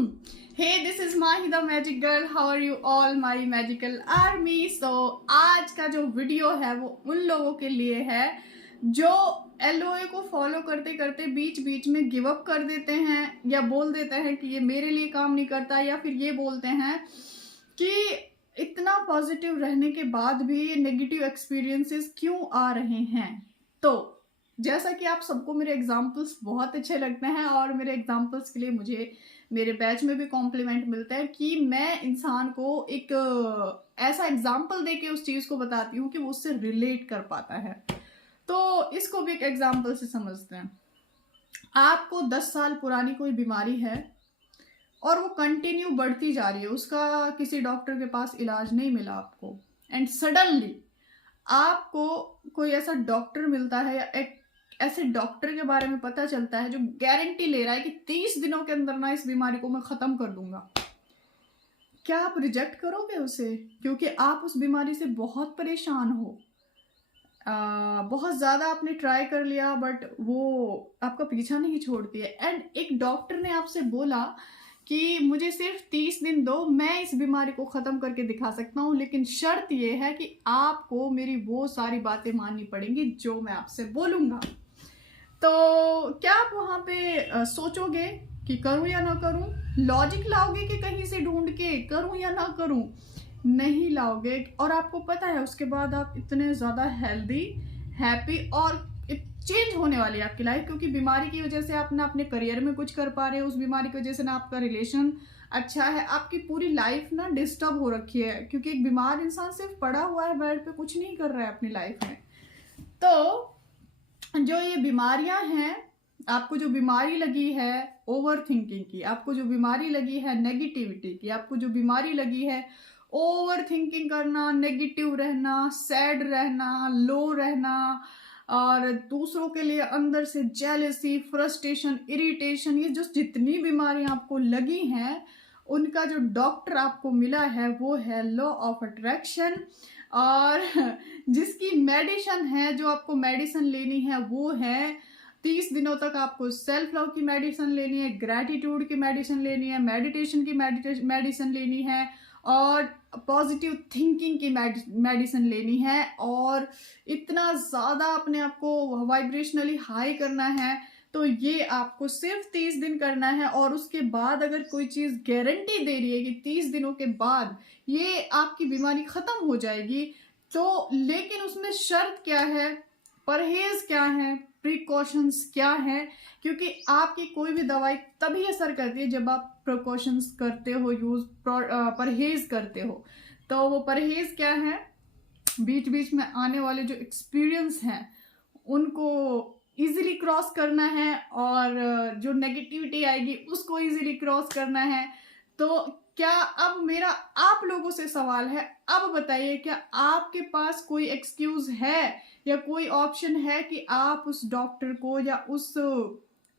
Hey, this is Mahi the Magic Girl. How are you all, my magical army? So आज का जो video है वो उन लोगों के लिए है जो LOA को फॉलो करते करते बीच बीच में गिव अप कर देते हैं या बोल देते हैं कि ये मेरे लिए काम नहीं करता, या फिर ये बोलते हैं कि इतना पॉजिटिव रहने के बाद भी ये नेगेटिव एक्सपीरियंसेस क्यों आ रहे हैं। तो जैसा कि आप सबको मेरे एग्जाम्पल्स बहुत अच्छे लगते हैं और मेरे एग्जाम्पल्स के लिए मुझे मेरे बैच में भी कॉम्प्लीमेंट मिलता है कि मैं इंसान को एक ऐसा एग्जाम्पल देके उस चीज़ को बताती हूँ कि वो उससे रिलेट कर पाता है। तो इसको भी एक एग्जाम्पल से समझते हैं। आपको 10 साल पुरानी कोई बीमारी है और वो कंटिन्यू बढ़ती जा रही है, उसका किसी डॉक्टर के पास इलाज नहीं मिला आपको, एंड सडनली आपको कोई ऐसा डॉक्टर मिलता है या एक ऐसे डॉक्टर के बारे में पता चलता है जो गारंटी ले रहा है कि 30 दिनों के अंदर ना इस बीमारी को मैं खत्म कर दूंगा। क्या आप रिजेक्ट करोगे उसे? क्योंकि आप उस बीमारी से बहुत परेशान हो, बहुत ज़्यादा आपने ट्राई कर लिया बट वो आपका पीछा नहीं छोड़ती है। एंड एक डॉक्टर ने आपसे बोला कि मुझे सिर्फ 30 दिन दो, मैं इस बीमारी को ख़त्म करके दिखा सकता हूँ, लेकिन शर्त ये है कि आपको मेरी वो सारी बातें माननी पड़ेंगी जो मैं आपसे बोलूँगा। तो क्या आप वहाँ पे सोचोगे कि करूँ या ना करूँ? लॉजिक लाओगे कि कहीं से ढूंढ के करूँ या ना करूँ? नहीं लाओगे। और आपको पता है उसके बाद आप इतने ज़्यादा हेल्दी, हैप्पी और चेंज होने वाली है आपकी लाइफ, क्योंकि बीमारी की वजह से आप ना अपने करियर में कुछ कर पा रहे हो, उस बीमारी की वजह से ना आपका रिलेशन अच्छा है, आपकी पूरी लाइफ ना डिस्टर्ब हो रखी है, क्योंकि एक बीमार इंसान सिर्फ पड़ा हुआ है बेड पे, कुछ नहीं कर रहा है अपनी लाइफ में। तो जो ये बीमारियां हैं, आपको जो बीमारी लगी है ओवर थिंकिंग की, आपको जो बीमारी लगी है नेगेटिविटी की, आपको जो बीमारी लगी है ओवर थिंकिंग करना, नेगेटिव रहना, सैड रहना, लो रहना, और दूसरों के लिए अंदर से जेलसी, फ्रस्ट्रेशन, इरिटेशन, ये जो जितनी बीमारियां आपको लगी हैं उनका जो डॉक्टर आपको मिला है वो है लॉ ऑफ अट्रैक्शन। और जिसकी मेडिसिन है, जो आपको मेडिसिन लेनी है वो है 30 दिनों तक आपको सेल्फ लव की मेडिसिन लेनी है, ग्रैटिट्यूड की मेडिसिन लेनी है, मेडिटेशन की मेडिसिन लेनी है, और पॉजिटिव थिंकिंग की मेडिसिन लेनी है, और इतना ज़्यादा अपने आप को वाइब्रेशनली हाई करना है। तो ये आपको सिर्फ 30 दिन करना है, और उसके बाद अगर कोई चीज़ गारंटी दे रही है कि 30 दिनों के बाद ये आपकी बीमारी ख़त्म हो जाएगी, तो लेकिन उसमें शर्त क्या है, परहेज क्या है, प्रिकॉशंस क्या है, क्योंकि आपकी कोई भी दवाई तभी असर करती है जब आप प्रिकॉशंस करते हो, परहेज करते हो। तो वो परहेज क्या है? बीच बीच में आने वाले जो एक्सपीरियंस हैं उनको इजीली क्रॉस करना है, और जो नेगेटिविटी आएगी उसको इजीली क्रॉस करना है। तो क्या अब मेरा आप लोगों से सवाल है, अब बताइए क्या आपके पास कोई एक्सक्यूज है या कोई ऑप्शन है कि आप उस डॉक्टर को या उस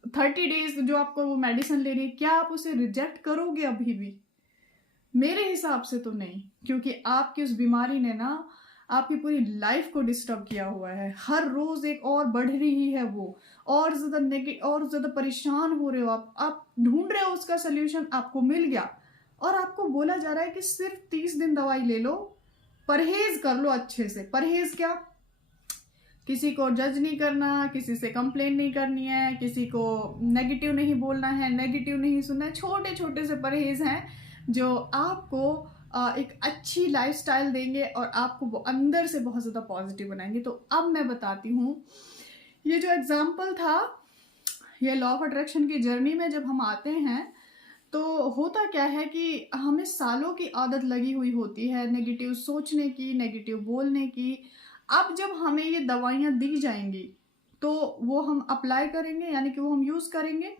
30 डेज जो आपको वो मेडिसिन लेनी है, क्या आप उसे रिजेक्ट करोगे अभी भी? मेरे हिसाब से तो नहीं, क्योंकि आपकी उस बीमारी ने ना आपकी पूरी लाइफ को डिस्टर्ब किया हुआ है। हर रोज एक और बढ़ रही है वो, और ज्यादा परेशान हो रहे हो आप ढूंढ रहे हो उसका सोल्यूशन, आपको मिल गया और आपको बोला जा रहा है कि सिर्फ 30 दिन दवाई ले लो, परहेज कर लो अच्छे से। परहेज क्या? किसी को जज नहीं करना, किसी से कंप्लेन नहीं करनी है, किसी को नेगेटिव नहीं बोलना है, नेगेटिव नहीं सुनना है। छोटे छोटे से परहेज हैं जो आपको एक अच्छी लाइफस्टाइल देंगे और आपको वो अंदर से बहुत ज़्यादा पॉजिटिव बनाएंगे। तो अब मैं बताती हूँ, ये जो एग्जाम्पल था, ये लॉ ऑफ अट्रैक्शन की जर्नी में जब हम आते हैं तो होता क्या है कि हमें सालों की आदत लगी हुई होती है नेगेटिव सोचने की, नेगेटिव बोलने की। अब जब हमें ये दवाइयाँ दी जाएंगी तो वो हम अप्लाई करेंगे, यानी कि वो हम यूज़ करेंगे।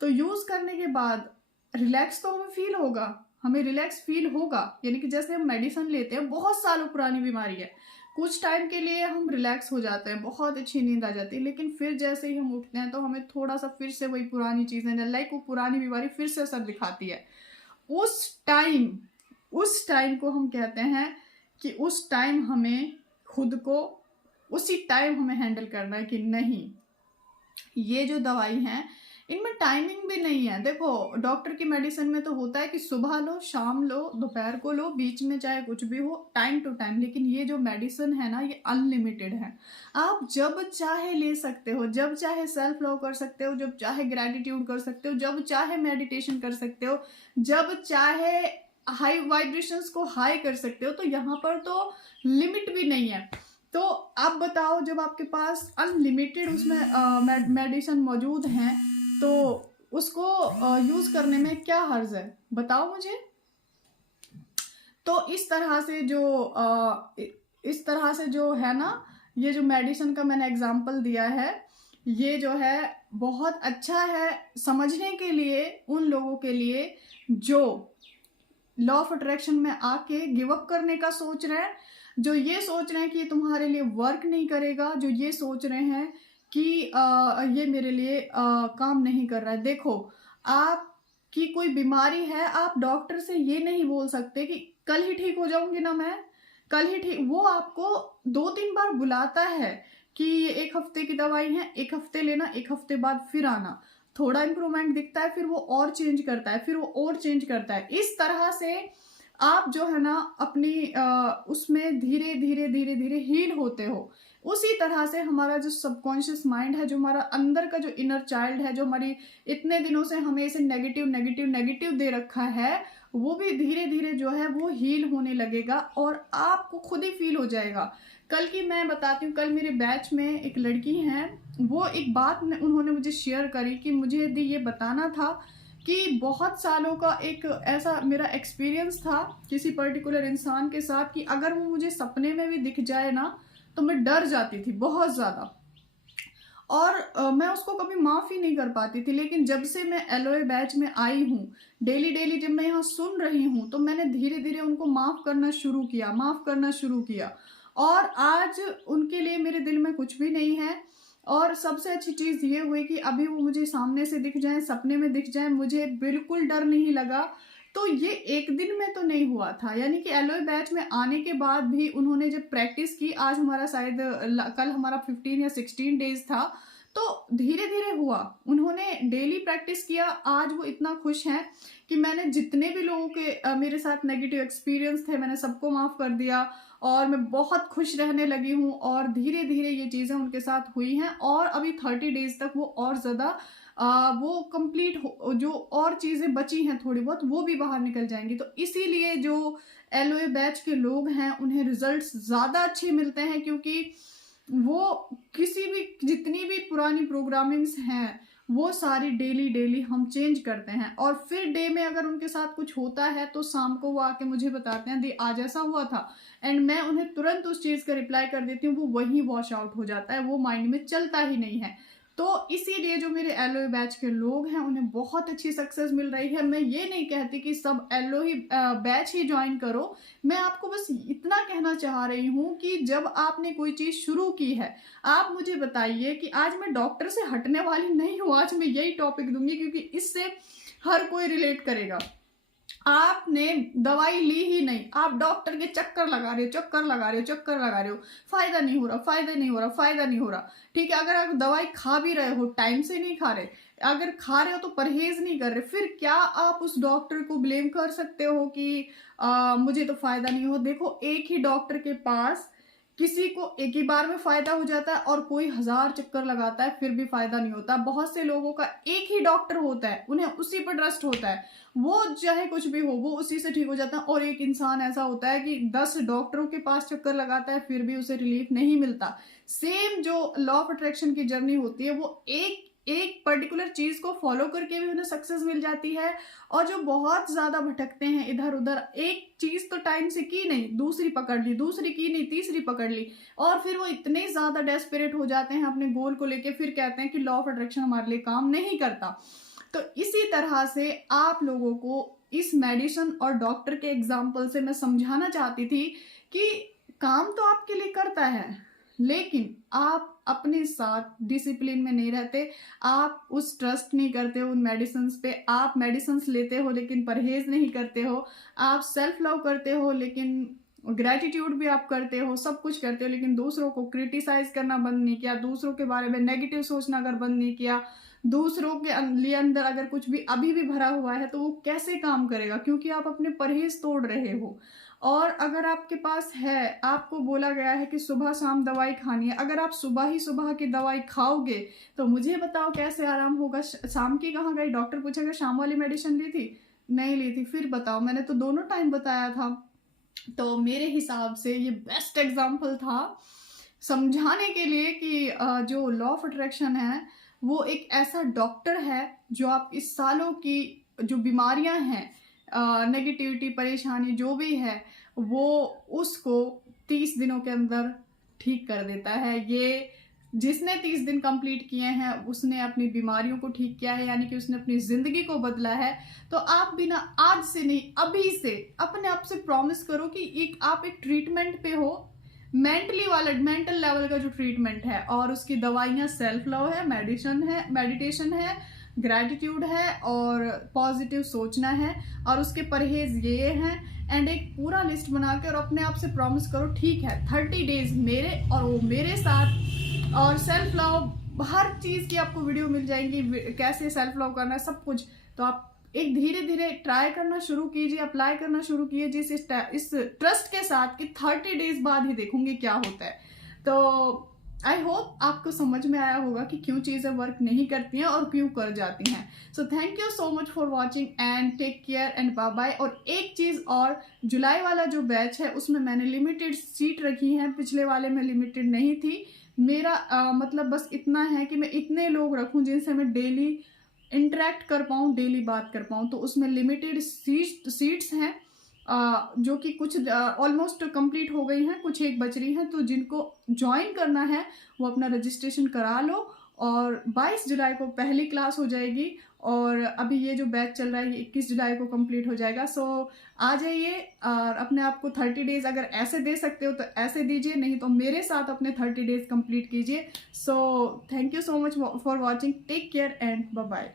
तो यूज़ करने के बाद रिलैक्स तो हमें फील होगा, हमें रिलैक्स फील होगा, यानी कि जैसे हम मेडिसिन लेते हैं, बहुत सालों पुरानी बीमारी है, कुछ टाइम के लिए हम रिलैक्स हो जाते हैं, बहुत अच्छी नींद आ जाती है, लेकिन फिर जैसे ही हम उठते हैं तो हमें थोड़ा सा फिर से वही पुरानी चीज़ें, लाइक वो पुरानी बीमारी फिर से असर दिखाती है। उस टाइम को हम कहते हैं कि उस टाइम हमें खुद को उसी टाइम हमें हैंडल करना है कि नहीं, ये जो दवाई है इनमें टाइमिंग भी नहीं है। देखो डॉक्टर की मेडिसिन में तो होता है कि सुबह लो, शाम लो, दोपहर को लो, बीच में चाहे कुछ भी हो, टाइम टू टाइम। लेकिन ये जो मेडिसिन है ना, ये अनलिमिटेड है। आप जब चाहे ले सकते हो, जब चाहे सेल्फ लव कर सकते हो, जब चाहे ग्रेटिट्यूड कर सकते हो, जब चाहे मेडिटेशन कर सकते हो, जब चाहे हाई वाइब्रेशंस को हाई कर सकते हो। तो यहाँ पर तो लिमिट भी नहीं है। तो आप बताओ, जब आपके पास अनलिमिटेड उसमें मेडिसिन मौजूद हैं, तो उसको यूज करने में क्या हर्ज है, बताओ मुझे। तो इस तरह से जो है ना, ये जो मेडिसिन का मैंने एग्जांपल दिया है, ये जो है बहुत अच्छा है समझने के लिए, उन लोगों के लिए जो लॉ ऑफ अट्रैक्शन में आके गिव अप करने का सोच रहे हैं, जो ये सोच रहे हैं कि ये तुम्हारे लिए वर्क नहीं करेगा, जो ये सोच रहे हैं कि ये मेरे लिए काम नहीं कर रहा है। देखो, आपकी कोई बीमारी है, आप डॉक्टर से ये नहीं बोल सकते कि कल ही ठीक हो जाऊंगी ना मैं, कल ही ठीक। वो आपको 2-3 बार बुलाता है कि ये 1 हफ्ते की दवाई है, 1 हफ्ते लेना, 1 हफ्ते बाद फिर आना, थोड़ा इंप्रूवमेंट दिखता है, फिर वो और चेंज करता है, फिर वो और चेंज करता है। इस तरह से आप जो है ना अपनी उसमें धीरे धीरे धीरे धीरे हील होते हो। उसी तरह से हमारा जो सबकॉन्शियस माइंड है, जो हमारा अंदर का जो इनर चाइल्ड है, जो हमारी इतने दिनों से हमें इसे नेगेटिव नेगेटिव नेगेटिव दे रखा है, वो भी धीरे धीरे जो है वो हील होने लगेगा और आपको खुद ही फील हो जाएगा। कल की मैं बताती हूँ, कल मेरे बैच में एक लड़की है, वो एक बात उन्होंने मुझे शेयर करी कि मुझे यदि ये बताना था कि बहुत सालों का एक ऐसा मेरा एक्सपीरियंस था किसी पर्टिकुलर इंसान के साथ कि अगर वो मुझे सपने में भी दिख जाए ना, तो मैं डर जाती थी बहुत ज़्यादा, और मैं उसको कभी माफ़ ही नहीं कर पाती थी। लेकिन जब से मैं एलओए बैच में आई हूँ, डेली डेली जब मैं यहाँ सुन रही हूँ, तो मैंने धीरे धीरे उनको माफ़ करना शुरू किया, और आज उनके लिए मेरे दिल में कुछ भी नहीं है। और सबसे अच्छी चीज़ ये हुई कि अभी वो मुझे सामने से दिख जाए, सपने में दिख जाए, मुझे बिल्कुल डर नहीं लगा। तो ये एक दिन में तो नहीं हुआ था, यानी कि एलओए बैच में आने के बाद भी उन्होंने जब प्रैक्टिस की, आज हमारा शायद कल हमारा 15 या 16 डेज था, तो धीरे धीरे हुआ। उन्होंने डेली प्रैक्टिस किया, आज वो इतना खुश हैं कि मैंने जितने भी लोगों के मेरे साथ नेगेटिव एक्सपीरियंस थे, मैंने सबको माफ़ कर दिया और मैं बहुत खुश रहने लगी हूँ। और धीरे धीरे ये चीज़ें उनके साथ हुई हैं, और अभी 30 डेज तक वो और ज़्यादा वो कंप्लीट जो और चीज़ें बची हैं थोड़ी बहुत, वो भी बाहर निकल जाएंगी। तो इसीलिए जो एलओए बैच के लोग हैं उन्हें रिजल्ट्स ज़्यादा अच्छे मिलते हैं, क्योंकि वो किसी भी जितनी भी पुरानी प्रोग्रामिंग्स हैं वो सारी डेली डेली हम चेंज करते हैं, और फिर डे में अगर उनके साथ कुछ होता है तो शाम को वो आके मुझे बताते हैं दी आज ऐसा हुआ था, एंड मैं उन्हें तुरंत उस चीज़ का रिप्लाई कर देती हूँ, वो वहीं वॉश आउट हो जाता है, वो माइंड में चलता ही नहीं है। तो इसीलिए जो मेरे एलओए बैच के लोग हैं उन्हें बहुत अच्छी सक्सेस मिल रही है। मैं ये नहीं कहती कि सब एलओए बैच ही ज्वाइन करो, मैं आपको बस इतना कहना चाह रही हूँ कि जब आपने कोई चीज़ शुरू की है, आप मुझे बताइए कि आज मैं डॉक्टर से हटने वाली नहीं हूँ, आज मैं यही टॉपिक दूंगी क्योंकि इससे हर कोई रिलेट करेगा। आपने दवाई ली ही नहीं, आप डॉक्टर के चक्कर लगा रहे हो, फायदा नहीं हो रहा। ठीक है, अगर आप दवाई खा भी रहे हो, टाइम से नहीं खा रहे, अगर खा रहे हो तो परहेज नहीं कर रहे, फिर क्या आप उस डॉक्टर को ब्लेम कर सकते हो कि मुझे तो फायदा नहीं हो। देखो, एक ही डॉक्टर के पास किसी को एक ही बार में फायदा हो जाता है और कोई 1000 चक्कर लगाता है फिर भी फायदा नहीं होता। बहुत से लोगों का एक ही डॉक्टर होता है, उन्हें उसी पर ट्रस्ट होता है, वो चाहे कुछ भी हो वो उसी से ठीक हो जाता है। और एक इंसान ऐसा होता है कि 10 डॉक्टरों के पास चक्कर लगाता है फिर भी उसे रिलीफ नहीं मिलता। सेम जो लॉ ऑफ अट्रैक्शन की जर्नी होती है, वो एक पर्टिकुलर चीज को फॉलो करके भी उन्हें सक्सेस मिल जाती है। और जो बहुत ज्यादा भटकते हैं इधर उधर, एक चीज तो टाइम से की नहीं, दूसरी पकड़ ली, दूसरी की नहीं, तीसरी पकड़ ली, और फिर वो इतने ज्यादा डेस्परेट हो जाते हैं अपने गोल को लेके, फिर कहते हैं कि लॉ ऑफ अट्रैक्शन हमारे लिए काम नहीं करता। तो इसी तरह से आप लोगों को इस मेडिसिन और डॉक्टर के एग्जाम्पल से मैं समझाना चाहती थी कि काम तो आपके लिए करता है, लेकिन आप अपने साथ डिसिप्लिन में नहीं रहते, आप उस ट्रस्ट नहीं करते हो उन मेडिसिन पे, आप मेडिसिन लेते हो लेकिन परहेज नहीं करते हो, आप सेल्फ लव करते हो लेकिन ग्रेटिट्यूड भी आप करते हो, सब कुछ करते हो, लेकिन दूसरों को क्रिटिसाइज करना बंद नहीं किया, दूसरों के बारे में नेगेटिव सोचना अगर बंद नहीं किया, दूसरों के लिए अंदर अगर कुछ भी अभी भी भरा हुआ है तो वो कैसे काम करेगा, क्योंकि आप अपने परहेज तोड़ रहे हो। और अगर आपके पास है, आपको बोला गया है कि सुबह शाम दवाई खानी है, अगर आप सुबह ही सुबह की दवाई खाओगे तो मुझे बताओ कैसे आराम होगा। शाम की कहाँ गई? डॉक्टर पूछेगा शाम वाली मेडिसिन ली थी? नहीं ली थी। फिर बताओ, मैंने तो दोनों टाइम बताया था। तो मेरे हिसाब से ये बेस्ट एग्जाम्पल था समझाने के लिए कि जो लॉ ऑफ अट्रैक्शन है वो एक ऐसा डॉक्टर है जो आपकी सालों की जो बीमारियां हैं, नेगेटिविटी, परेशानी जो भी है, वो उसको 30 दिनों के अंदर ठीक कर देता है। ये जिसने 30 दिन कंप्लीट किए हैं उसने अपनी बीमारियों को ठीक किया है, यानी कि उसने अपनी जिंदगी को बदला है। तो आप भी ना आज से नहीं, अभी से अपने आप से प्रॉमिस करो कि आप एक ट्रीटमेंट पे हो, मेंटल लेवल का जो ट्रीटमेंट है, और उसकी दवाइयाँ सेल्फ लव है, मेडिटेशन है, ग्रैटिट्यूड है और पॉजिटिव सोचना है, और उसके परहेज ये हैं। एंड एक पूरा लिस्ट बना के और अपने आप से प्रॉमिस करो, ठीक है 30 डेज मेरे और वो मेरे साथ, और सेल्फ लव हर चीज़ की आपको वीडियो मिल जाएंगी, कैसे सेल्फ लव करना है, सब कुछ। तो आप एक धीरे धीरे ट्राई करना शुरू कीजिए, अप्लाई करना शुरू कीजिए इस ट्रस्ट के साथ कि 30 डेज बाद ही देखूंगी क्या होता है। तो आई होप आपको समझ में आया होगा कि क्यों चीज़ें वर्क नहीं करती हैं और क्यों कर जाती हैं। So thank you so much for watching and take care and bye bye. और एक चीज़ और, जुलाई वाला जो बैच है उसमें मैंने लिमिटेड सीट रखी है, पिछले वाले में लिमिटेड नहीं थी। मेरा मतलब बस इतना है कि मैं इतने लोग रखूं जिनसे मैं डेली इंटरेक्ट कर पाऊँ, डेली बात कर पाऊँ। तो उसमें लिमिटेड सीट्स हैं, जो कि कुछ ऑलमोस्ट कंप्लीट हो गई हैं, कुछ एक बच रही हैं। तो जिनको ज्वाइन करना है वो अपना रजिस्ट्रेशन करा लो, और 22 जुलाई को पहली क्लास हो जाएगी, और अभी ये जो बैच चल रहा है ये 21 जुलाई को कंप्लीट हो जाएगा। सो आ जाइए और अपने आप को 30 डेज अगर ऐसे दे सकते हो तो ऐसे दीजिए, नहीं तो मेरे साथ अपने 30 डेज कंप्लीट कीजिए। So thank you so much for watching, take care and bye bye.